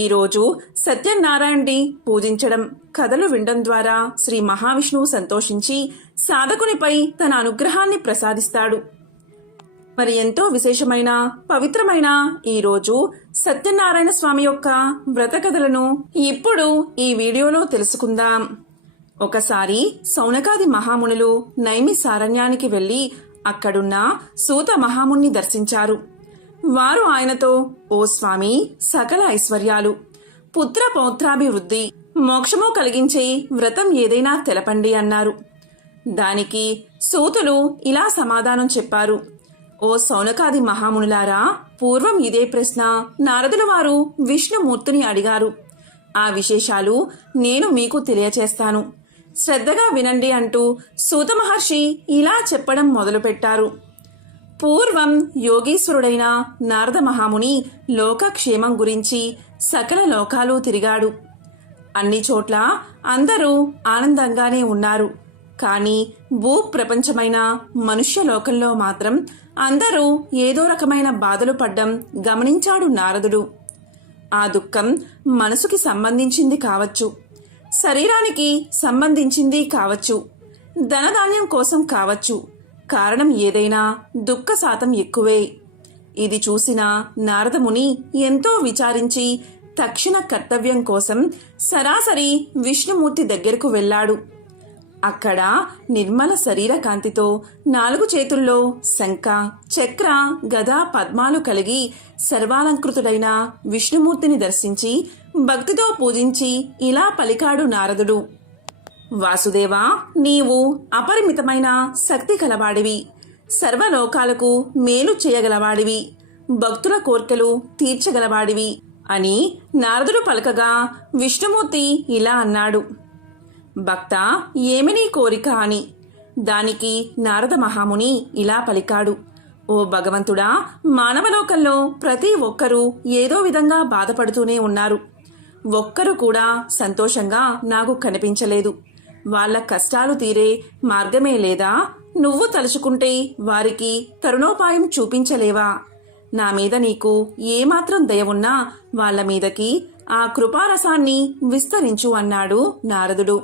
ఈరోజు సత్యనారాయణుడి పూజించడం కథలు వినడం ద్వారా శ్రీ మహావిష్ణువు సంతోషించి సాధకునిపై తన అనుగ్రహాన్ని ప్రసాదిస్తాడు. మరి ఎంతో విశేషమైన పవిత్రమైన ఈ రోజు సత్యనారాయణ స్వామి యొక్క వ్రత కథలను ఇప్పుడు ఈ వీడియోలో తెలుసుకుందాం. ఒకసారి సౌనకాది మహామునులు నైమి సారణ్యానికి వెళ్ళి అక్కడున్న సూత మహాముని దర్శించారు. వారు ఆయనతో ఓ స్వామి సకల ఐశ్వర్యాలు. పుత్ర పౌత్రాభివృద్ధి. మోక్షము కలిగించే వ్రతం ఏదైనా తెలపండి అన్నారు. దానికి సూతులు ఇలా సమాధానం చెప్పారు. ఓ సౌనకాది మహామునులారా పూర్వం ఇదే ప్రశ్న నారదుల వారు విష్ణుమూర్తిని అడిగారు. ఆ విశేషాలు నేను మీకు తెలియచేస్తాను. శ్రద్ధగా వినండి అంటూ సూత మహర్షి ఇలా చెప్పడం మొదలుపెట్టారు. పూర్వం యోగీశ్వరుడైన నారద మహాముని లోకక్షేమం గురించి సకల లోకాలు తిరిగాడు. అన్ని చోట్ల అందరూ ఆనందంగానే ఉన్నారు. కానీ భూ ప్రపంచమైన మనుష్య లోకంలో మాత్రం అందరూ ఏదో రకమైన బాధలు పడ్డం గమనించాడు నారదుడు. ఆ దుఃఖం మనసుకి సంబంధించింది కావచ్చు. శరీరానికి సంబంధించింది కావచ్చు. ధనధాన్యం కోసం కావచ్చు. కారణం ఏదైనా దుఃఖ శాతం ఎక్కువే. ఇది చూసిన నారదముని ఎంతో విచారించి తక్షణ కర్తవ్యం కోసం సరాసరి విష్ణుమూర్తి దగ్గరకు వెళ్ళాడు. అక్కడ నిర్మల శరీర కాంతితో నాలుగు చేతుల్లో శంఖ చక్ర గద పద్మాలు కలిగి సర్వాలంకృతుడైన విష్ణుమూర్తిని దర్శించి భక్తితో పూజించి ఇలా పలికాడు నారదుడు. వాసుదేవా నీవు అపరిమితమైన శక్తి కలవాడివి. సర్వలోకాలకు మేలు చేయగలవాడివి. భక్తుల కోర్కెలు తీర్చగలవాడివి అని నారదుడు పలకగా విష్ణుమూర్తి ఇలా అన్నాడు. భక్త ఏమినీ కోరిక అని? దానికి నారద మహాముని ఇలా పలికాడు. ఓ భగవంతుడా మానవలోకంలో ప్రతి ఒక్కరూ ఏదో విధంగా బాధపడుతూనే ఉన్నారు. ఒక్కరు కూడా సంతోషంగా నాకు కనిపించలేదు. వాళ్ళ కష్టాలు తీరే మార్గమే లేదా? నువ్వు తలుచుకుంటే వారికి తరుణోపాయం చూపించలేవా? నా మీద నీకు ఏమాత్రం దయ ఉన్నా వాళ్ళ మీదకి ఆ కృపారసాన్ని విస్తరించు అన్నాడు నారదుడు.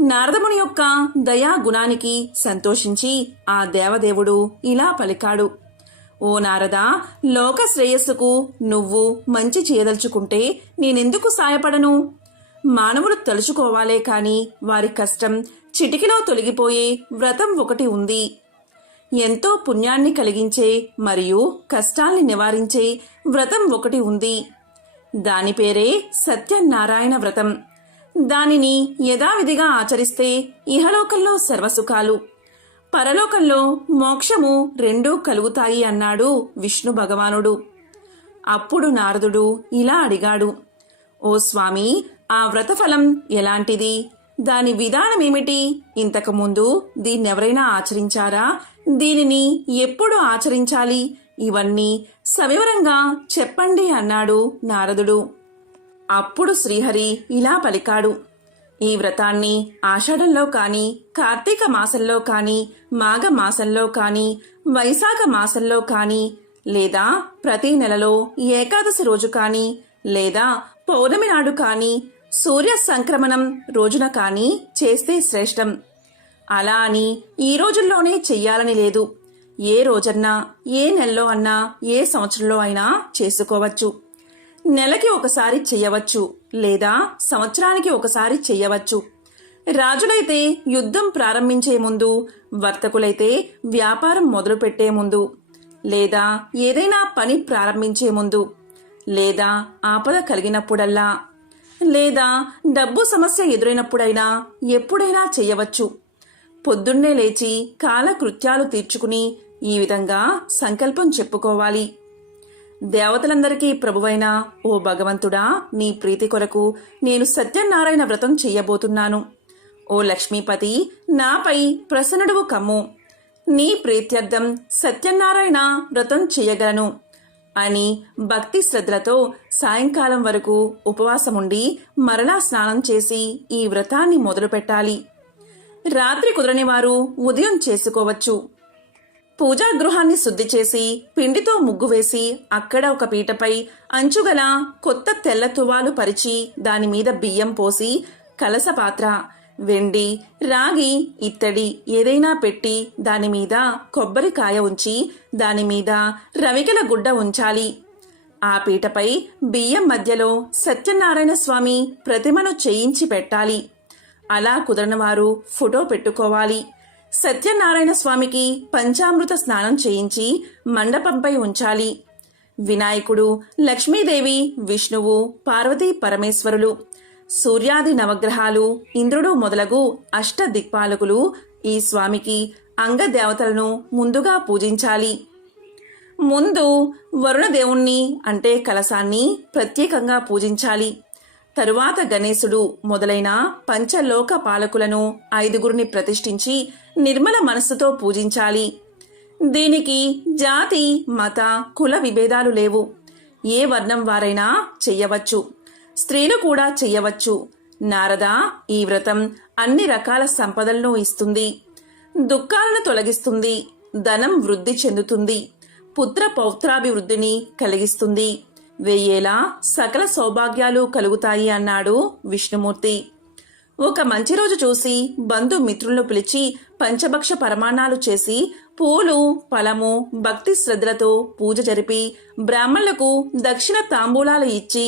నారదముని యొక్క దయా గుణానికి సంతోషించి ఆ దేవదేవుడు ఇలా పలికాడు. ఓ నారద లోక శ్రేయస్సుకు నువ్వు మంచి చేయదలుచుకుంటే నేనెందుకు సాయపడను? మానవులు తలుచుకోవాలే కాని వారి కష్టం చిటికిలో తొలగిపోయే వ్రతం ఒకటి ఉంది. ఎంతో పుణ్యాన్ని కలిగించే మరియు కష్టాల్ని నివారించే వ్రతం ఒకటి ఉంది. దాని పేరే సత్యనారాయణ వ్రతం. దానిని యథావిధిగా ఆచరిస్తే ఇహలోకంలో సర్వసుఖాలు. పరలోకంలో మోక్షము రెండూ కలుగుతాయి అన్నాడు విష్ణు భగవానుడు. అప్పుడు నారదుడు ఇలా అడిగాడు. ఓ స్వామి ఆ వ్రతఫలం ఎలాంటిది? దాని విధానం ఏమిటి? ఇంతకుముందు దీన్నెవరైనా ఆచరించారా? దీనిని ఎప్పుడు ఆచరించాలి? ఇవన్నీ సవివరంగా చెప్పండి అన్నాడు నారదుడు. అప్పుడు శ్రీహరి ఇలా పలికాడు. ఈ వ్రతాన్ని ఆషాఢంలో కాని కార్తీక మాసంలో కాని మాఘ మాసంలో కాని వైశాఖ మాసంలో కాని లేదా ప్రతి నెలలో ఏకాదశి రోజు కాని లేదా పౌర్ణమి నాడు కాని సూర్య సంక్రమణం రోజున కానీ చేస్తే శ్రేష్టం. అలా అని ఈ రోజుల్లోనే చెయ్యాలని లేదు. ఏ రోజన్నా ఏ నెలలో అన్నా ఏ సంవత్సరంలో అయినా చేసుకోవచ్చు. నెలకి ఒకసారి చెయ్యవచ్చు లేదా సంవత్సరానికి ఒకసారి చెయ్యవచ్చు. రాజులైతే యుద్ధం ప్రారంభించే ముందు వర్తకులైతే వ్యాపారం మొదలుపెట్టే ముందు లేదా ఏదైనా పని ప్రారంభించే ముందు లేదా ఆపద కలిగినప్పుడల్లా లేదా డబ్బు సమస్య ఎదురైనప్పుడైనా ఎప్పుడైనా చేయవచ్చు. పొద్దున్నే లేచి కాలకృత్యాలు తీర్చుకుని ఈ విధంగా సంకల్పం చెప్పుకోవాలి. దేవతలందరికీ ప్రభువైన ఓ భగవంతుడా నీ ప్రీతి కొరకు నేను సత్యనారాయణ వ్రతం చెయ్యబోతున్నాను ఓ లక్ష్మీపతి నాపై ప్రసన్నుడువు కమ్ము. నీ ప్రీత్యర్థం సత్యనారాయణ వ్రతం చెయ్యగలను అని భక్తి శ్రద్ధలతో సాయంకాలం వరకు ఉపవాసముండి మరలా స్నానం చేసి ఈ వ్రతాన్ని మొదలుపెట్టాలి. రాత్రి కుదరని వారు ఉదయం చేసుకోవచ్చు. పూజా గృహాన్ని శుద్ధి చేసి పిండితో ముగ్గు వేసి అక్కడ ఒక పీటపై అంచుగల కొత్త తెల్ల తువాలు పరిచి దాని మీద బియ్యం పోసి కలస పాత్ర వెండి రాగి ఇత్తడి ఏదైనా పెట్టి దాని మీద కొబ్బరికాయ ఉంచి దాని మీద రవికల గుడ్డ ఉంచాలి. ఆ పీటపై బియ్యం మధ్యలో సత్యనారాయణ స్వామి ప్రతిమను చేయించి పెట్టాలి. అలా కుదరనివారు ఫోటో పెట్టుకోవాలి. సత్యనారాయణ స్వామికి పంచామృత స్నానం చేయించి మండపంపై ఉంచాలి. వినాయకుడు లక్ష్మీదేవి విష్ణువు పార్వతీ పరమేశ్వరులు సూర్యాది నవగ్రహాలు ఇంద్రుడు మొదలగు అష్ట దిక్పాలకులు ఈ స్వామికి అంగదేవతలను ముందుగా పూజించాలి. ముందు వరుణదేవుణ్ణి అంటే కలశాన్ని ప్రత్యేకంగా పూజించాలి. తరువాత గణేశుడు మొదలైన పంచలోక పాలకులను ఐదుగురిని ప్రతిష్ఠించి నిర్మల మనస్సుతో పూజించాలి. దీనికి జాతి మత కుల విభేదాలు లేవు. ఏ వర్ణం వారైనా చెయ్యవచ్చు స్త్రీలు కూడా చెయ్యవచ్చు. నారద ఈ వ్రతం అన్ని రకాల సంపదలను ఇస్తుంది. దుఃఖాలను తొలగిస్తుంది. ధనం వృద్ధి చెందుతుంది. పుత్ర పౌత్రాభివృద్ధిని కలిగిస్తుంది. వెయ్యేలా సకల సౌభాగ్యాలు కలుగుతాయి అన్నాడు విష్ణుమూర్తి. ఒక మంచి రోజు చూసి బంధుమిత్రులను పిలిచి పంచభక్ష పరమాణాలు చేసి పూలు ఫలము భక్తి శ్రద్ధలతో పూజ జరిపి బ్రాహ్మణులకు దక్షిణ తాంబూలాలు ఇచ్చి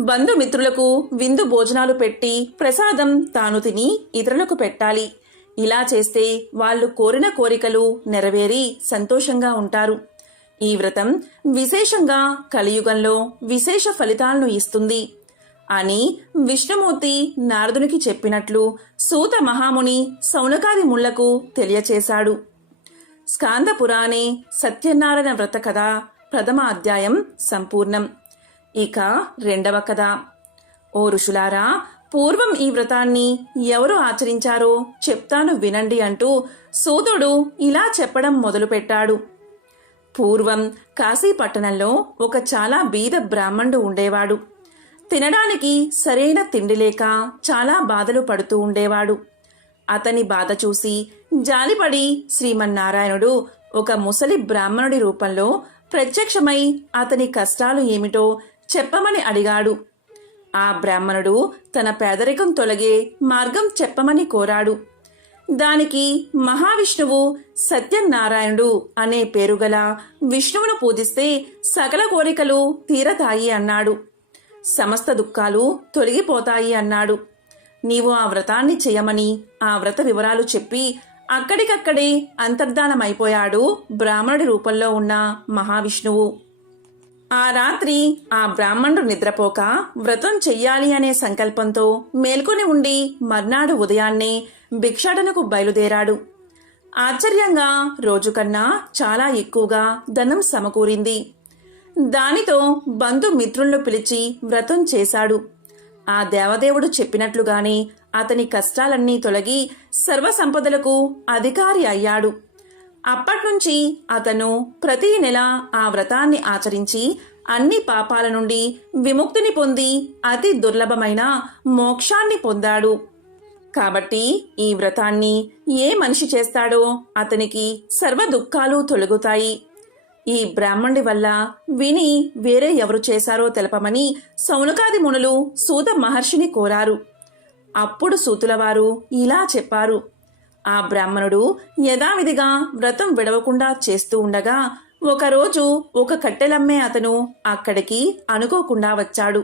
బంధుమిత్రులకు విందు భోజనాలు పెట్టి ప్రసాదం తాను తిని ఇతరులకు పెట్టాలి. ఇలా చేస్తే వాళ్ళు కోరిన కోరికలు నెరవేరి సంతోషంగా ఉంటారు. ఈ వ్రతం విశేషంగా కలియుగంలో విశేష ఫలితాలను ఇస్తుంది అని విష్ణుమూర్తి నారదునికి చెప్పినట్లు సూత మహాముని సౌనకాది ముళ్ళకు తెలియచేశాడు. స్కాందపురాణే సత్యనారాయణ వ్రత కథ ప్రథమ అధ్యాయం సంపూర్ణం. ఇక రెండవ కథ. ఓ ఋషులారా పూర్వం ఈ వ్రతాన్ని ఎవరు ఆచరించారో చెప్తాను వినండి అంటూ సూదుడు ఇలా చెప్పడం మొదలుపెట్టాడు. పూర్వం కాశీ పట్టణంలో ఒక చాలా బీద బ్రాహ్మణుడు ఉండేవాడు. తినడానికి సరైన తిండి లేక చాలా బాధలు పడుతూ ఉండేవాడు. అతని బాధ చూసి జాలిపడి శ్రీమన్నారాయణుడు ఒక ముసలి బ్రాహ్మణుడి రూపంలో ప్రత్యక్షమై అతని కష్టాలు ఏమిటో చెప్పమని అడిగాడు. ఆ బ్రాహ్మణుడు తన పేదరికం తొలగే మార్గం చెప్పమని కోరాడు. దానికి మహావిష్ణువు సత్యనారాయణుడు అనే పేరుగల విష్ణువును పూజిస్తే సకల కోరికలు తీరతాయి అన్నాడు. సమస్త దుఃఖాలు తొలగిపోతాయి అన్నాడు. నీవు ఆ వ్రతాన్ని చేయమని ఆ వ్రత వివరాలు చెప్పి అక్కడికక్కడే అంతర్ధానమైపోయాడు బ్రాహ్మణుడి రూపంలో ఉన్న మహావిష్ణువు. ఆ రాత్రి ఆ బ్రాహ్మణుడు నిద్రపోక వ్రతం చెయ్యాలి అనే సంకల్పంతో మేల్కొని ఉండి మర్నాడు ఉదయాన్నే భిక్షాటనకు బయలుదేరాడు. ఆశ్చర్యంగా రోజుకన్నా చాలా ఎక్కువగా ధనం సమకూరింది. దానితో బంధుమిత్రులను పిలిచి వ్రతం చేశాడు. ఆ దేవదేవుడు చెప్పినట్లుగానే అతని కష్టాలన్నీ తొలగి సర్వసంపదలకు అధికారి అయ్యాడు. అప్పట్నుంచి అతను ప్రతి నెల ఆ వ్రతాన్ని ఆచరించి అన్ని పాపాల నుండి విముక్తిని పొంది అతి దుర్లభమైన మోక్షాన్ని పొందాడు. కాబట్టి ఈ వ్రతాన్ని ఏ మనిషి చేస్తాడో అతనికి సర్వ దుఃఖాలు తొలగుతాయి. ఈ బ్రాహ్మణుడి వల్ల విని వేరే ఎవరు చేశారో తెలపమని సౌనకాది మునులు సూత మహర్షిని కోరారు. అప్పుడు సూతులవారు ఇలా చెప్పారు. ఆ బ్రాహ్మణుడు యథావిధిగా వ్రతం విడవకుండా చేస్తూ ఉండగా ఒకరోజు ఒక కట్టెలమ్మే అతను అక్కడికి అనుకోకుండా వచ్చాడు.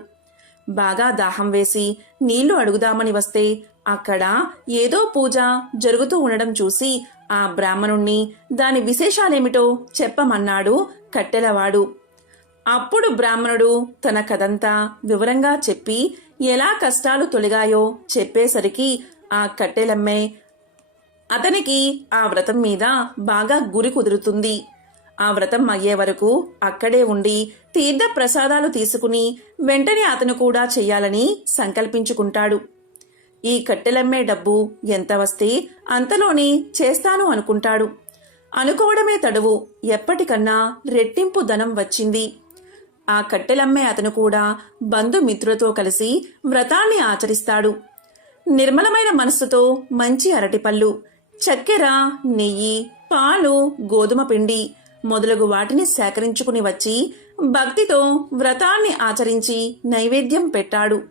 బాగా దాహం వేసి నీళ్ళు అడుగుదామని వస్తే అక్కడ ఏదో పూజ జరుగుతూ ఉండడం చూసి ఆ బ్రాహ్మణుణ్ణి దాని విశేషాలేమిటో చెప్పమన్నాడు కట్టెలవాడు. అప్పుడు బ్రాహ్మణుడు తన కథంతా వివరంగా చెప్పి ఎలా కష్టాలు తొలగాయో చెప్పేసరికి ఆ కట్టెలమ్మే అతనికి ఆ వ్రతం మీద బాగా గురి కుదురుతుంది. ఆ వ్రతం అయ్యే వరకు అక్కడే ఉండి తీర్థ ప్రసాదాలు తీసుకుని వెంటనే అతను కూడా చెయ్యాలని సంకల్పించుకుంటాడు. ఈ కట్టెలమ్మే డబ్బు ఎంత వస్తే అంతలోనే చేస్తాను అనుకుంటాడు. అనుకోవడమే తడువు ఎప్పటికన్నా రెట్టింపు ధనం వచ్చింది. ఆ కట్టెలమ్మే అతను కూడా బంధుమిత్రులతో కలిసి వ్రతాన్ని ఆచరిస్తాడు. నిర్మలమైన మనస్సుతో మంచి అరటిపళ్ళు చక్కెర నెయ్యి పాలు గోధుమ పిండి మొదలగు వాటిని సేకరించుకుని వచ్చి భక్తితో వ్రతాన్ని ఆచరించి నైవేద్యం పెట్టాడు.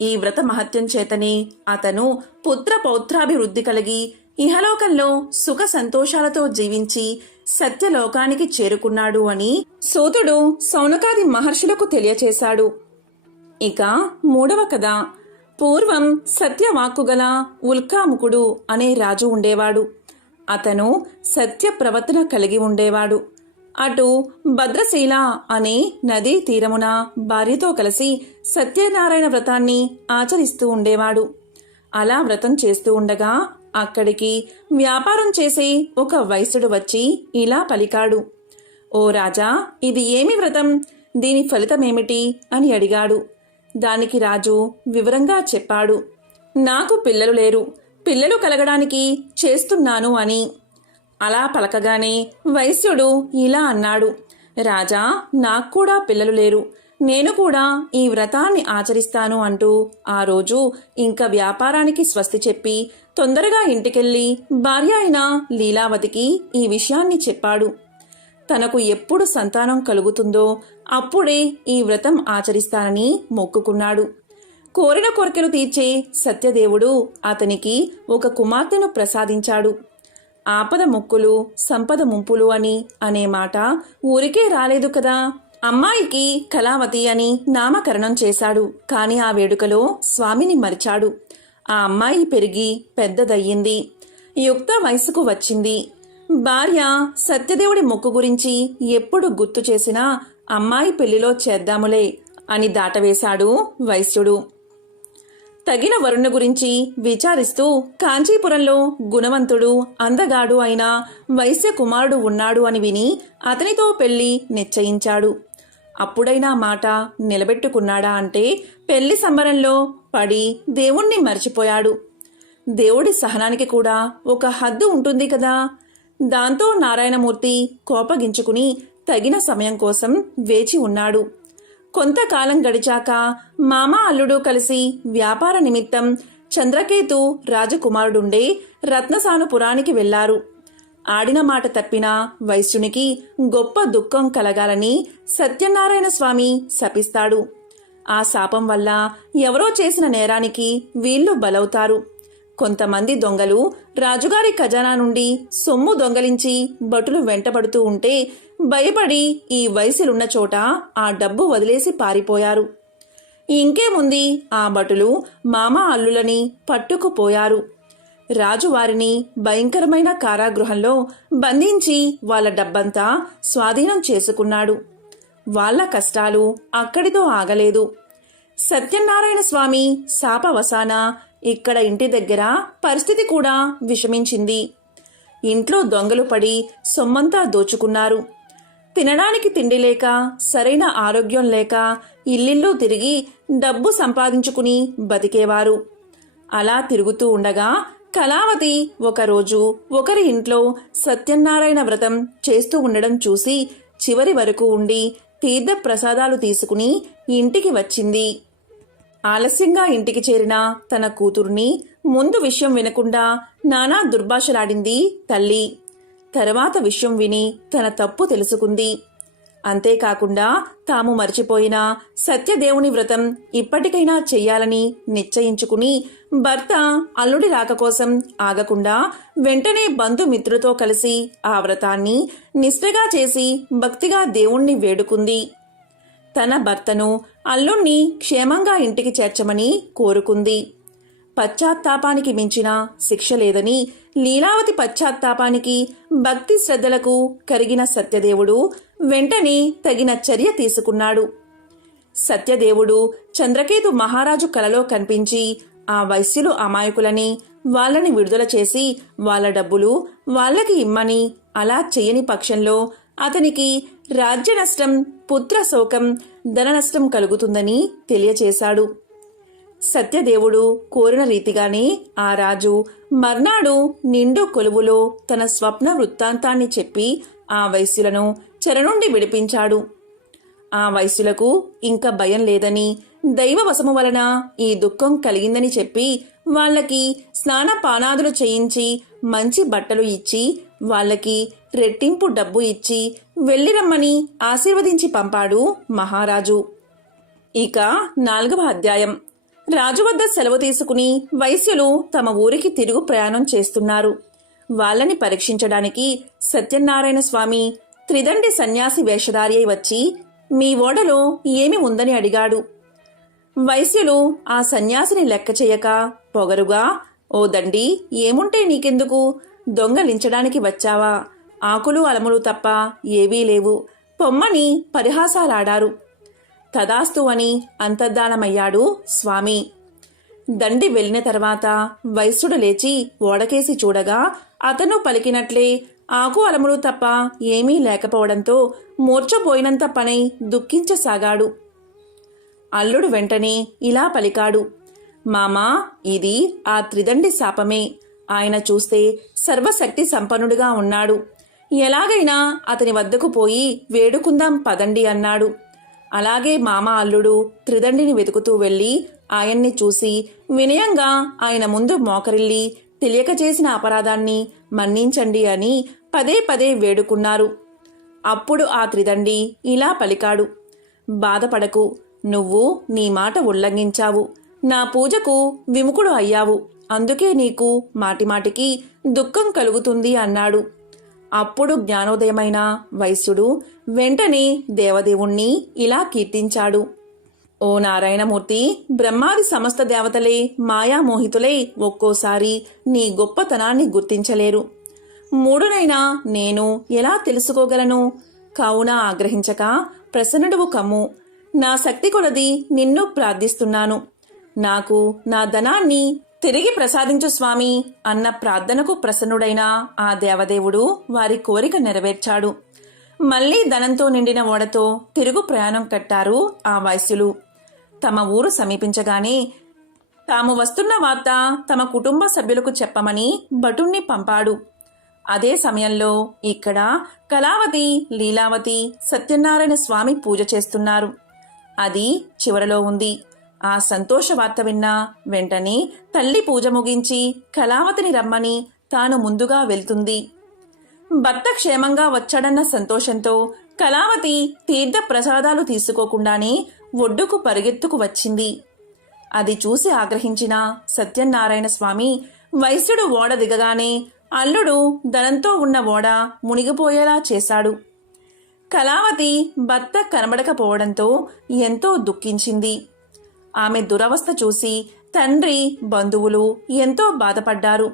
ఈ వ్రత మహత్యం చేతనే అతను పుత్ర పౌత్రాభివృద్ధి కలిగి ఇహలోకంలో సుఖ సంతోషాలతో జీవించి సత్యలోకానికి చేరుకున్నాడు అని సోతుడు సౌనకాది మహర్షులకు తెలియచేశాడు. ఇక మూడవ కథ పూర్వం సత్యవాక్కుగల ఉల్కాముకుడు అనే రాజు ఉండేవాడు. అతను సత్య ప్రవర్తన కలిగి ఉండేవాడు. అటు భద్రశీల అనే నదీ తీరమున భార్యతో కలిసి సత్యనారాయణ వ్రతాన్ని ఆచరిస్తూ ఉండేవాడు. అలా వ్రతం చేస్తూ ఉండగా అక్కడికి వ్యాపారం చేసే ఒక వైశ్యుడు వచ్చి ఇలా పలికాడు. ఓ రాజా ఇది ఏమి వ్రతం? దీని ఫలితమేమిటి? అని అడిగాడు. దానికి రాజు వివరంగా చెప్పాడు. నాకు పిల్లలు లేరు. పిల్లలు కలగడానికి చేస్తున్నాను అని. అలా పలకగానే వైశ్యుడు ఇలా అన్నాడు. రాజా నాకు కూడా పిల్లలు లేరు. నేను కూడా ఈ వ్రతాన్ని ఆచరిస్తాను అంటూ ఆ రోజు ఇంకా వ్యాపారానికి స్వస్తి చెప్పి తొందరగా ఇంటికెళ్ళి భార్య అయిన లీలావతికి ఈ విషయాన్ని చెప్పాడు. తనకు ఎప్పుడు సంతానం కలుగుతుందో అప్పుడే ఈ వ్రతం ఆచరిస్తానని మొక్కుకున్నాడు. కోరిన కోరికలు తీర్చే సత్యదేవుడు అతనికి ఒక కుమార్తెను ప్రసాదించాడు. ఆపద ముక్కులు సంపద ముంపులు అని అనే మాట ఊరికే రాలేదు కదా. అమ్మాయికి కళావతి అని నామకరణం చేశాడు. కాని ఆ వేడుకలో స్వామిని మరిచాడు. ఆ అమ్మాయి పెరిగి పెద్దదయ్యింది. యుక్త వయసుకు వచ్చింది. భార్య సత్యదేవుడి మొక్కు గురించి ఎప్పుడు గుర్తు చేసినా అమ్మాయి పెళ్ళిలో చేద్దాములే అని దాటవేశాడు వైశ్యుడు. తగిన వరుణ గురించి విచారిస్తూ కాంచీపురంలో గుణవంతుడు అందగాడు అయిన వైశ్య కుమారుడు ఉన్నాడు అని విని అతనితో పెళ్ళి నిశ్చయించాడు. అప్పుడైనా మాట నిలబెట్టుకున్నాడా అంటే పెళ్ళి సంబరంలో పడి దేవుణ్ణి మర్చిపోయాడు. దేవుడి సహనానికి కూడా ఒక హద్దు ఉంటుంది కదా. దాంతో నారాయణమూర్తి కోపగించుకుని తగిన సమయం కోసం వేచి ఉన్నాడు. కొంతకాలం గడిచాక మామ అల్లుడు కలిసి వ్యాపార నిమిత్తం చంద్రకేతు రాజకుమారుడుండే రత్నసానుపురానికి వెళ్ళారు. ఆడిన మాట తప్పిన వైశ్యునికి గొప్ప దుఃఖం కలగాలని సత్యనారాయణ స్వామి శపిస్తాడు. ఆ శాపం వల్ల ఎవరో చేసిన నేరానికి వీళ్ళు బలవుతారు. కొంతమంది దొంగలు రాజుగారి ఖజానా నుండి సొమ్ము దొంగలించి భటులు వెంటబడుతూ ఉంటే భయపడి ఈ వయసులున్న చోట ఆ డబ్బు వదిలేసి పారిపోయారు. ఇంకేముంది? ఆ భటులు మామ అల్లులని పట్టుకుపోయారు. రాజు వారిని భయంకరమైన కారాగృహంలో బంధించి వాళ్ళ డబ్బంతా స్వాధీనం చేసుకున్నాడు. వాళ్ళ కష్టాలు అక్కడితో ఆగలేదు. సత్యనారాయణ స్వామి శాపవసాన ఇక్కడ ఇంటి దగ్గర పరిస్థితి కూడా విషమించింది. ఇంట్లో దొంగలు పడి సొమ్మంతా దోచుకున్నారు. తినడానికి తిండి లేక సరైన ఆరోగ్యం లేక ఇల్లిల్లు తిరిగి డబ్బు సంపాదించుకుని బతికేవారు. అలా తిరుగుతూ ఉండగా కళావతి ఒకరోజు ఒకరి ఇంట్లో సత్యనారాయణ వ్రతం చేస్తూ ఉండడం చూసి చివరి వరకు ఉండి తీర్థ ప్రసాదాలు తీసుకుని ఇంటికి వచ్చింది. ఆలస్యంగా ఇంటికి చేరిన తన కూతుర్ని ముందు విషయం వినకుండా నానా దుర్భాషలాడింది తల్లి. తర్వాత విషయం విని తన తప్పు తెలుసుకుంది. అంతేకాకుండా తాము మర్చిపోయిన సత్యదేవుని వ్రతం ఇప్పటికైనా చెయ్యాలని నిశ్చయించుకుని భర్త అల్లుడి రాక కోసం ఆగకుండా వెంటనే బంధుమిత్రులతో కలిసి ఆ వ్రతాన్ని నిష్ఠగా చేసి భక్తిగా దేవుణ్ణి వేడుకుంది. తన భర్తను అల్లుణ్ణి క్షేమంగా ఇంటికి చేర్చమని కోరుకుంది. పశ్చాత్తాపానికి మించిన శిక్ష లేదని లీలావతి పశ్చాత్తాపానికి భక్తి శ్రద్ధలకు కరిగిన సత్యదేవుడు వెంటనే తగిన చర్య తీసుకున్నాడు. సత్యదేవుడు చంద్రకేతు మహారాజు కలలో కనిపించి ఆ వైశ్యులు అమాయకులని వాళ్ళని విడుదల చేసి వాళ్ళ డబ్బులు వాళ్ళకి ఇమ్మని అలా చేయని పక్షంలో అతనికి రాజ్య నష్టం పుత్ర శోకం ధన నష్టం కలుగుతుందని తెలియచేశాడు. సత్యదేవుడు కోరిన రీతిగానే ఆ రాజు మర్నాడు నిండు కొలువులో తన స్వప్న వృత్తాంతాన్ని చెప్పి ఆ వైశ్యులను చెరనుండి విడిపించాడు. ఆ వైశ్యులకు ఇంకా భయం లేదని దైవవశము వలన ఈ దుఃఖం కలిగిందని చెప్పి వాళ్ళకి స్నానపానాదులు చేయించి మంచి బట్టలు ఇచ్చి వాళ్ళకి రెట్టింపు డబ్బు ఇచ్చి వెళ్ళిరమ్మని ఆశీర్వదించి పంపాడు మహారాజు. ఇక నాలుగవ అధ్యాయం. రాజు వద్ద సెలవు తీసుకుని వైశ్యులు తమ ఊరికి తిరుగు ప్రయాణం చేస్తున్నారు. వాళ్ళని పరీక్షించడానికి సత్యనారాయణ స్వామి త్రిదండి సన్యాసి వేషధారి అయి వచ్చి మీ ఓడలో ఏమి ఉందని అడిగాడు. వైశ్యులు ఆ సన్యాసిని లెక్క చేయక పొగరుగా ఓ దండి ఏముంటే నీకెందుకు? దొంగలించడానికి వచ్చావా? ఆకులు అలములు తప్ప ఏవీ లేవు. పొమ్మని పరిహాసాలాడారు. తదాస్తు అని అంతర్ధానమయ్యాడు స్వామి. దండి వెళ్ళిన తర్వాత వైశ్యుడు లేచి ఓడకేసి చూడగా అతను పలికినట్లే ఆకు అలములు తప్ప ఏమీ లేకపోవడంతో మూర్చపోయినంత పనై దుఃఖించసాగాడు. అల్లుడు వెంటనే ఇలా పలికాడు. మామా ఇది ఆ త్రిదండి శాపమే. ఆయన చూస్తే సర్వశక్తి సంపన్నుడిగా ఉన్నాడు. ఎలాగైనా అతని వద్దకు పోయి వేడుకుందాం పదండి అన్నాడు. అలాగే మామ అల్లుడు త్రిదండిని వెతుకుతూ వెళ్ళి ఆయన్ని చూసి వినయంగా ఆయన ముందు మోకరిల్లి తెలియక చేసిన అపరాధాన్ని మన్నించండి అని పదే పదే వేడుకున్నారు. అప్పుడు ఆ త్రిదండి ఇలా పలికాడు. బాధపడకు నువ్వు నీ మాట ఉల్లంఘించావు. నా పూజకు విముఖుడు అయ్యావు. అందుకే నీకు మాటిమాటికి దుఃఖం కలుగుతుంది అన్నాడు. అప్పుడు జ్ఞానోదయమైన వైశ్యుడు వెంటనే దేవదేవుణ్ణి ఇలా కీర్తించాడు. ఓ నారాయణమూర్తి బ్రహ్మాది సమస్త దేవతలే మాయామోహితులై ఒక్కోసారి నీ గొప్పతనాన్ని గుర్తించలేరు. మూడునైనా నేను ఎలా తెలుసుకోగలను? కావున ఆగ్రహించక ప్రసన్నుడువు కమ్ము. నా శక్తి కొలది నిన్ను ప్రార్థిస్తున్నాను. నాకు నా ధనాన్ని తిరిగి ప్రసాదించు స్వామి అన్న ప్రార్థనకు ప్రసన్నుడైన ఆ దేవదేవుడు వారి కోరిక నెరవేర్చాడు. మళ్ళీ ధనంతో నిండిన ఓడతో తిరుగు ప్రయాణం కట్టారు ఆ వైశ్యులు తమ ఊరు సమీపించగానే తాము వస్తున్న వార్త తమ కుటుంబ సభ్యులకు చెప్పమని భటుణ్ణి పంపాడు. అదే సమయంలో ఇక్కడ కళావతి లీలావతి సత్యనారాయణ స్వామి పూజ చేస్తున్నారు. అది చివరలో ఉంది. ఆ సంతోష వార్త విన్న వెంటనే తల్లి పూజ ముగించి కళావతిని రమ్మని తాను ముందుగా వెళ్తుంది. భర్త క్షేమంగా వచ్చాడన్న సంతోషంతో కళావతి తీర్థ ప్రసాదాలు తీసుకోకుండానే ఒడ్డుకు పరిగెత్తుకు వచ్చింది. అది చూసి ఆగ్రహించిన సత్యనారాయణ స్వామి వైశ్యుడు ఓడ దిగగానే అల్లుడు ధనంతో ఉన్న ఓడ మునిగిపోయేలా చేశాడు. కళావతి భర్త కనబడకపోవడంతో ఎంతో దుఃఖించింది. ఆమె దురవస్థ చూసి తండ్రి బంధువులు ఎంతో బాధపడ్డారు.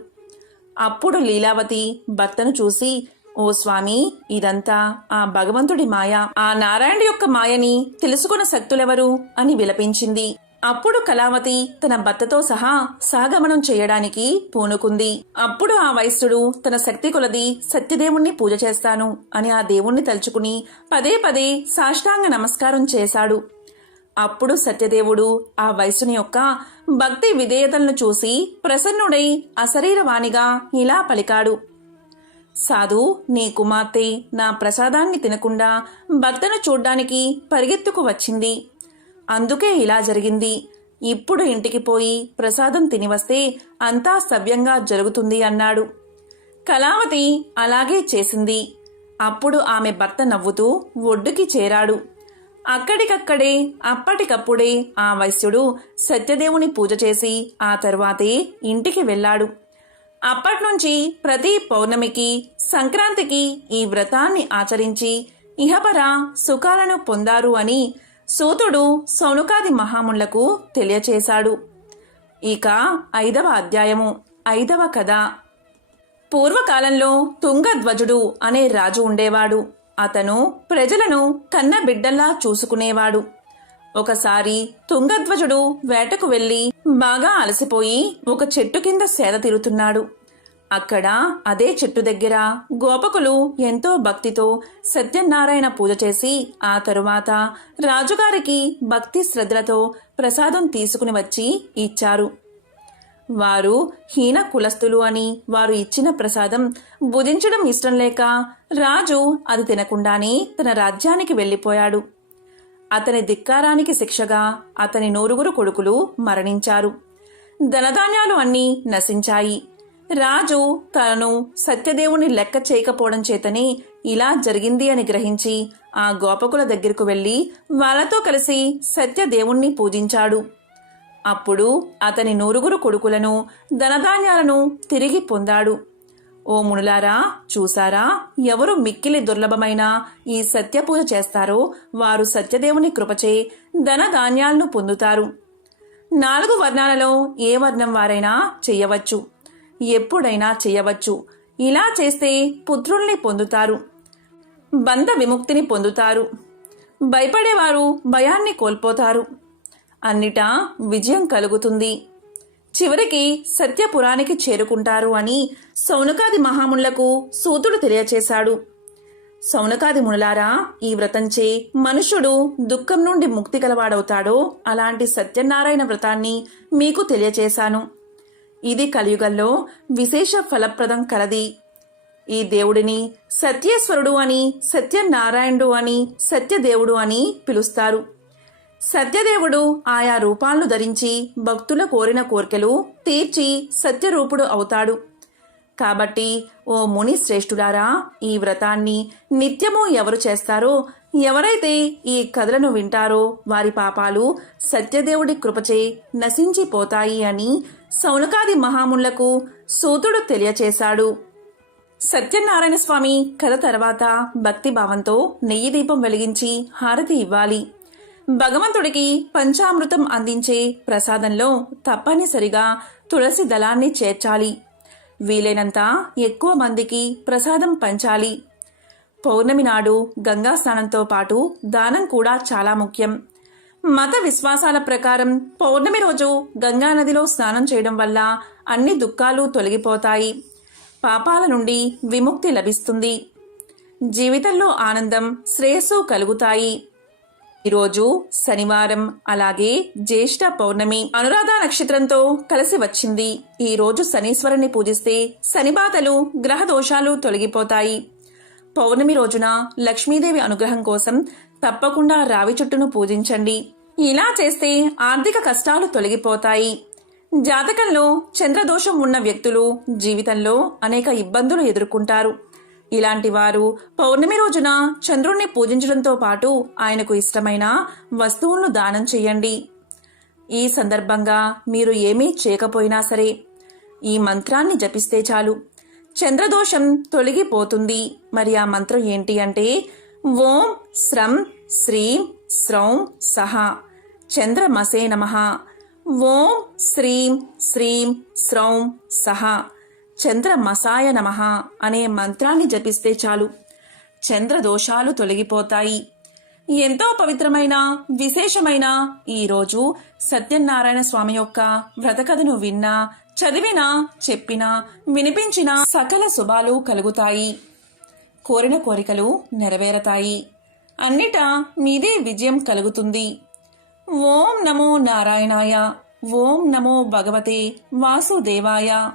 అప్పుడు లీలావతి భర్తను చూసి ఓ స్వామి ఇదంతా ఆ భగవంతుడి మాయ. ఆ నారాయణ యొక్క మాయని తెలుసుకున్న శక్తులెవరు? అని విలపించింది. అప్పుడు కళావతి తన భర్తతో సహా సాగమనం చేయడానికి పూనుకుంది. అప్పుడు ఆ వైశ్యుడు తన శక్తి కొలది సత్యదేవుణ్ణి పూజ చేస్తాను అని ఆ దేవుణ్ణి తలుచుకుని పదే పదే సాష్టాంగ నమస్కారం చేశాడు. అప్పుడు సత్యదేవుడు ఆ వయసుని యొక్క భక్తి విధేయతలను చూసి ప్రసన్నుడై అశరీరవాణిగా ఇలా పలికాడు. సాధు నీ కుమార్తె నా ప్రసాదాన్ని తినకుండా భర్తను చూడ్డానికి పరిగెత్తుకు వచ్చింది. అందుకే ఇలా జరిగింది. ఇప్పుడు ఇంటికి పోయి ప్రసాదం తినివస్తే అంతా సవ్యంగా జరుగుతుంది అన్నాడు. కళావతి అలాగే చేసింది. అప్పుడు ఆమె భర్త నవ్వుతూ ఒడ్డుకి చేరాడు. అక్కడికక్కడే అప్పటికప్పుడే ఆ వైశ్యుడు సత్యదేవుని పూజ చేసి ఆ తర్వాతే ఇంటికి వెళ్ళాడు. అప్పట్నుంచి ప్రతి పౌర్ణమికి సంక్రాంతికి ఈ వ్రతాన్ని ఆచరించి ఇహపర సుఖాలను పొందారు అని సూతుడు సౌనుకాది మహాముళ్ళకు తెలియచేశాడు. ఇక ఐదవ అధ్యాయము ఐదవ కథ. పూర్వకాలంలో తుంగధ్వజుడు అనే రాజు ఉండేవాడు. అతను ప్రజలను కన్న బిడ్డల్లా చూసుకునేవాడు. ఒకసారి తుంగధ్వజుడు వేటకు వెళ్ళి బాగా అలసిపోయి ఒక చెట్టు కింద సేద తీరుతున్నాడు. అక్కడ అదే చెట్టు దగ్గర గోపకులు ఎంతో భక్తితో సత్యనారాయణ పూజ చేసి ఆ తరువాత రాజుగారికి భక్తి శ్రద్ధలతో ప్రసాదం తీసుకుని వచ్చి ఇచ్చారు. వారు హీన కులస్తులు అని వారు ఇచ్చిన ప్రసాదం భుజించడం ఇష్టం లేక రాజు అది తినకుండానే తన రాజ్యానికి వెళ్ళిపోయాడు. అతని ధిక్కారానికి శిక్షగా అతని నూరుగురు కొడుకులు మరణించారు. ధనధాన్యాలు అన్నీ నశించాయి. రాజు తనను సత్యదేవుని లెక్క చేయకపోవడం చేతనే ఇలా జరిగింది అని గ్రహించి ఆ గోపకుల దగ్గరకు వెళ్ళి వాళ్ళతో కలిసి సత్యదేవుణ్ణి పూజించాడు. అప్పుడు అతని నూరుగురు కొడుకులను ధనధాన్యాలను తిరిగి పొందాడు. ఓ మునులారా చూసారా ఎవరు మిక్కిలి దుర్లభమైన ఈ సత్యపూజ చేస్తారో వారు సత్యదేవుని కృపచే ధనధాన్యాలను పొందుతారు. నాలుగు వర్ణాలలో ఏ వర్ణం వారైనా చెయ్యవచ్చు ఎప్పుడైనా చెయ్యవచ్చు ఇలా చేస్తే పుత్రుల్ని పొందుతారు. బంధ విముక్తిని పొందుతారు. భయపడేవారు భయాన్ని కోల్పోతారు. అన్నిటా విజయం కలుగుతుంది. చివరికి సత్యపురానికి చేరుకుంటారు అని సౌనకాది మహాముళ్ళకు సూతుడు తెలియచేశాడు. సౌనకాది మునులారా ఈ వ్రతంచే మనుషుడు దుఃఖం నుండి ముక్తి కలవాడవుతాడో అలాంటి సత్యనారాయణ వ్రతాన్ని మీకు తెలియచేశాను. ఇది కలియుగంలో విశేష ఫలప్రదం కలది. ఈ దేవుడిని సత్యేశ్వరుడు అని సత్యనారాయణుడు అని సత్యదేవుడు అని పిలుస్తారు. సత్యదేవుడు ఆయా రూపాలను ధరించి భక్తుల కోరిన కోర్కెలు తీర్చి సత్యరూపుడు అవుతాడు. కాబట్టి ఓ ముని శ్రేష్ఠులారా ఈ వ్రతాన్ని నిత్యము ఎవరు చేస్తారో ఎవరైతే ఈ కథలను వింటారో వారి పాపాలు సత్యదేవుడి కృపచే నశించిపోతాయి అని సౌనకాది మహాముళ్ళకు సూతుడు తెలియచేశాడు. సత్యనారాయణ స్వామి కథ తర్వాత భక్తి భావంతో నెయ్యి దీపం వెలిగించి హారతి ఇవ్వాలి. భగవంతుడికి పంచామృతం అందించే ప్రసాదంలో తప్పనిసరిగా తులసి దళాన్ని చేర్చాలి. వీలైనంత ఎక్కువ మందికి ప్రసాదం పంచాలి. పౌర్ణమి నాడు గంగా స్నానంతో పాటు దానం కూడా చాలా ముఖ్యం. మత విశ్వాసాల ప్రకారం పౌర్ణమి రోజు గంగా నదిలో స్నానం చేయడం వల్ల అన్ని దుఃఖాలు తొలగిపోతాయి. పాపాల నుండి విముక్తి లభిస్తుంది. జీవితంలో ఆనందం శ్రేయస్సు కలుగుతాయి. ఈరోజు శనివారం అలాగే జ్యేష్ఠ పౌర్ణమి అనురాధ నక్షత్రంతో కలిసి వచ్చింది. ఈ రోజు శనీశ్వరుని పూజిస్తే శనిబాధలు గ్రహ దోషాలు తొలగిపోతాయి. పౌర్ణమి రోజున లక్ష్మీదేవి అనుగ్రహం కోసం తప్పకుండా రావి చుట్టును పూజించండి. ఇలా చేస్తే ఆర్థిక కష్టాలు తొలగిపోతాయి. జాతకంలో చంద్రదోషం ఉన్న వ్యక్తులు జీవితంలో అనేక ఇబ్బందులు ఎదుర్కొంటారు. ఇలాంటి వారు పౌర్ణమి రోజున చంద్రుణ్ణి పూజించడంతో పాటు ఆయనకు ఇష్టమైన వస్తువులను దానం చేయండి. ఈ సందర్భంగా మీరు ఏమీ చేయకపోయినా సరే ఈ మంత్రాన్ని జపిస్తే చాలు. చంద్రదోషం తొలగిపోతుంది. మరి ఆ మంత్రం ఏంటి అంటే ఓం శ్రం శ్రీం స్రౌం సహ. చంద్రమసే నమ. ఓం శ్రీం శ్రీం స్రౌం సహ. చంద్రమసాయ నమ అనే మంత్రాన్ని జపిస్తే చాలు. చంద్ర దోషాలు తొలగిపోతాయి. ఎంతో పవిత్రమైన విశేషమైన ఈ రోజు సత్యనారాయణ స్వామి యొక్క వ్రతకథను విన్నా చదివినా చెప్పినా వినిపించిన సకల శుభాలు కలుగుతాయి. కోరిన కోరికలు నెరవేరతాయి. అన్నిటా మీదే విజయం కలుగుతుంది. ఓం నమో నారాయణాయ ఓం నమో భగవతే వాసుదేవాయ.